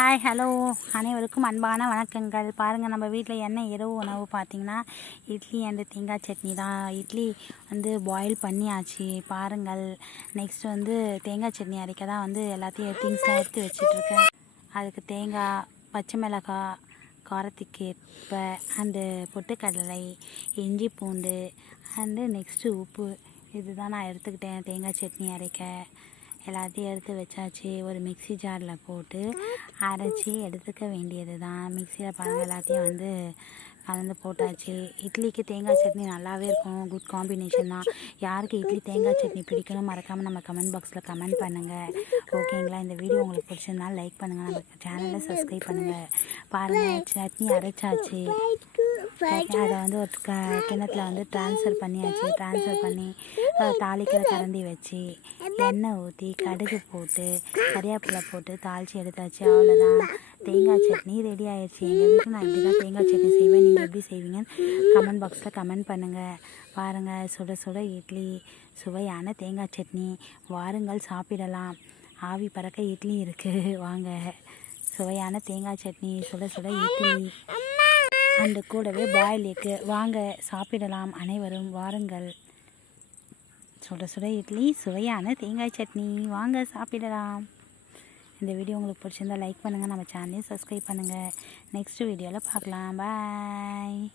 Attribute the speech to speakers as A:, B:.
A: Hi hello அனைவருக்கும் அன்பான வணக்கங்கள். பாருங்கள் நம்ம வீட்டில் என்ன இரவு உணவு பார்த்தீங்கன்னா இட்லி அண்டு தேங்காய் சட்னி தான். இட்லி வந்து பாயில் பண்ணியாச்சு. பாருங்கள் நெக்ஸ்ட் வந்து தேங்காய் சட்னி அரைக்க தான் வந்து எல்லாத்தையும் திங்ஸ்லாம் எடுத்து வச்சிட்ருக்கேன். அதுக்கு தேங்காய் பச்சை மிளகாய் காரத்துக்கு ஏற்ப அண்டு பொட்டுக்கடலை இஞ்சி பூண்டு அண்டு நெக்ஸ்ட்டு உப்பு. இதுதான் நான் எடுத்துக்கிட்டேன் தேங்காய் சட்னி அரைக்க. எல்லாத்தையும் எடுத்து வச்சாச்சு. ஒரு மிக்ஸி ஜாரில் போட்டு அரைச்சி எடுத்துக்க வேண்டியது தான் மிக்சியில் பழம் எல்லாத்தையும் வந்து கலந்து போட்டாச்சு. இட்லிக்கு தேங்காய் சட்னி நல்லாவே இருக்கும். குட் காம்பினேஷன் தான். யாருக்கு இட்லி தேங்காய் சட்னி பிடிக்கணும் மறக்காமல் நம்ம கமெண்ட் பாக்ஸில் கமெண்ட் பண்ணுங்கள் ஓகேங்களா? இந்த வீடியோ உங்களுக்கு பிடிச்சிருந்தாலும் லைக் பண்ணுங்கள் நம்ம சேனலை சப்ஸ்கிரைப் பண்ணுங்கள் பாருங்கள் சட்னி அரைச்சாச்சு. அதை வந்து ஒரு க கிணத்துல வந்து ட்ரான்ஸ்ஃபர் பண்ணியாச்சு. ட்ரான்ஸ்ஃபர் பண்ணி தாளிக்கிற கரண்டி வச்சு எண்ணெய் ஊற்றி கடுகு போட்டு கறியாப்பிலை போட்டு தாளித்து எடுத்தாச்சு. அவ்வளோதான் தேங்காய் சட்னி ரெடி ஆயிடுச்சு. எங்கள் வீட்டில் நான் இப்படி தான் தேங்காய் சட்னி செய்வேன். நீங்கள் எப்படி செய்வீங்கன்னு கமெண்ட் பாக்ஸில் கமெண்ட் பண்ணுங்கள் பாருங்கள் சுட சுட இட்லி சுவையான தேங்காய் சட்னி. வாருங்கள் சாப்பிடலாம். ஆவி பறக்க இட்லி இருக்குது வாங்க. சுவையான தேங்காய் சட்னி சுட சுட இட்லி. அந்த கூடவே பாயில் எக்கு வாங்க சாப்பிடலாம் அனைவரும் வாருங்கள். சுட சுட இட்லி சுவையான தேங்காய் சட்னி. வாங்க சாப்பிடலாம். இந்த வீடியோ உங்களுக்கு பிடிச்சிருந்தா லைக் பண்ணுங்கள் நம்ம சேனலையும் சப்ஸ்கிரைப் பண்ணுங்கள் நெக்ஸ்ட் வீடியோவில் பார்க்கலாம். பாய்